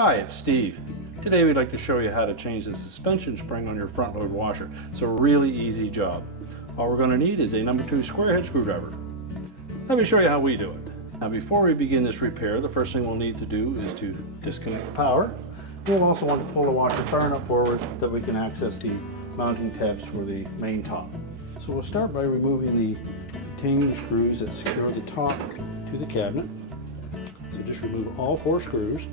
Hi, it's Steve. Today we'd like to show you how to change the suspension spring on your front load washer. It's a really easy job. All we're going to need is a number 2 square head screwdriver. Let me show you how we do it. Now before we begin this repair, the first thing we'll need to do is to disconnect the power. We'll also want to pull the washer far enough forward that we can access the mounting tabs for the main top. So we'll start by removing the retaining screws that secure the top to the cabinet. So just remove all 4 screws.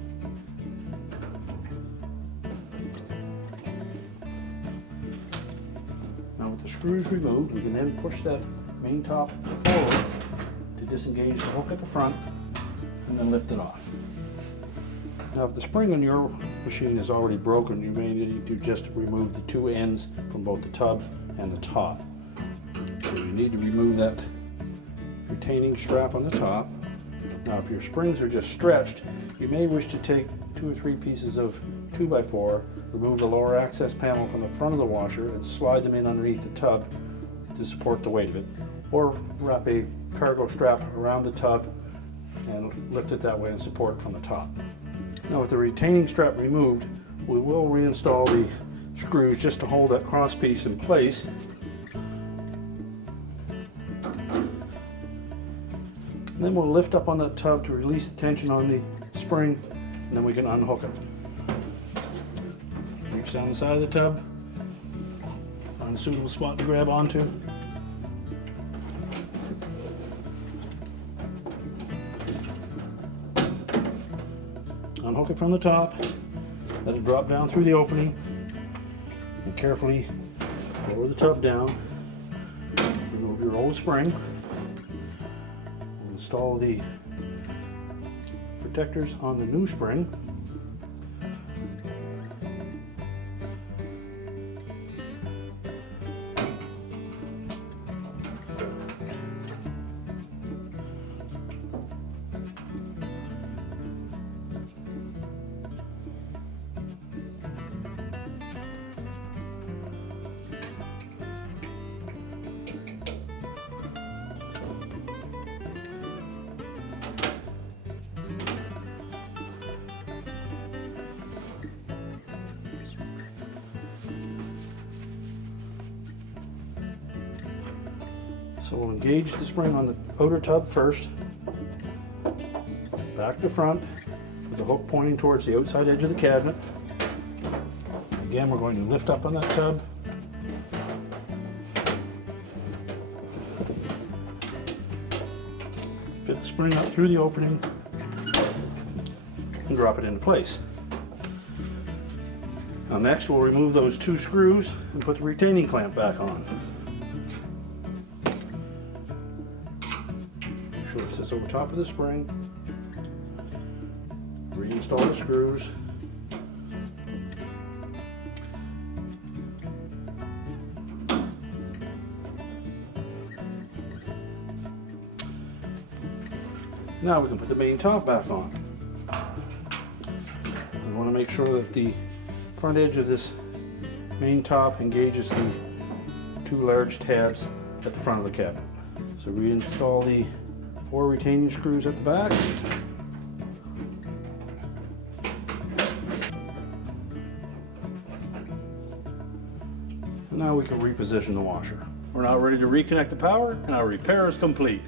Now with the screws removed, we can then push that main top forward to disengage the hook at the front and then lift it off. Now if the spring on your machine is already broken, you may need to just remove the 2 ends from both the tub and the top. So you need to remove that retaining strap on the top. Now if your springs are just stretched, you may wish to take 2 or 3 pieces of 2x4, remove the lower access panel from the front of the washer and slide them in underneath the tub to support the weight of it. Or wrap a cargo strap around the tub and lift it that way and support it from the top. Now with the retaining strap removed, we will reinstall the screws just to hold that cross piece in place. And then we'll lift up on that tub to release the tension on the spring, and then we can unhook it. Reach down the side of the tub, find a suitable spot to grab onto. Unhook it from the top, let it drop down through the opening, and carefully lower the tub down. Remove your old spring. Install the protectors on the new spring. So we'll engage the spring on the outer tub first, back to front, with the hook pointing towards the outside edge of the cabinet. Again, we're going to lift up on that tub. Fit the spring up through the opening and drop it into place. Now next we'll remove those 2 screws and put the retaining clamp back on. Make sure it sits over top of the spring. Reinstall the screws. Now we can put the main top back on. We want to make sure that the front edge of this main top engages the 2 large tabs at the front of the cabinet. So reinstall the 4 retaining screws at the back. And now we can reposition the washer. We're now ready to reconnect the power and our repair is complete.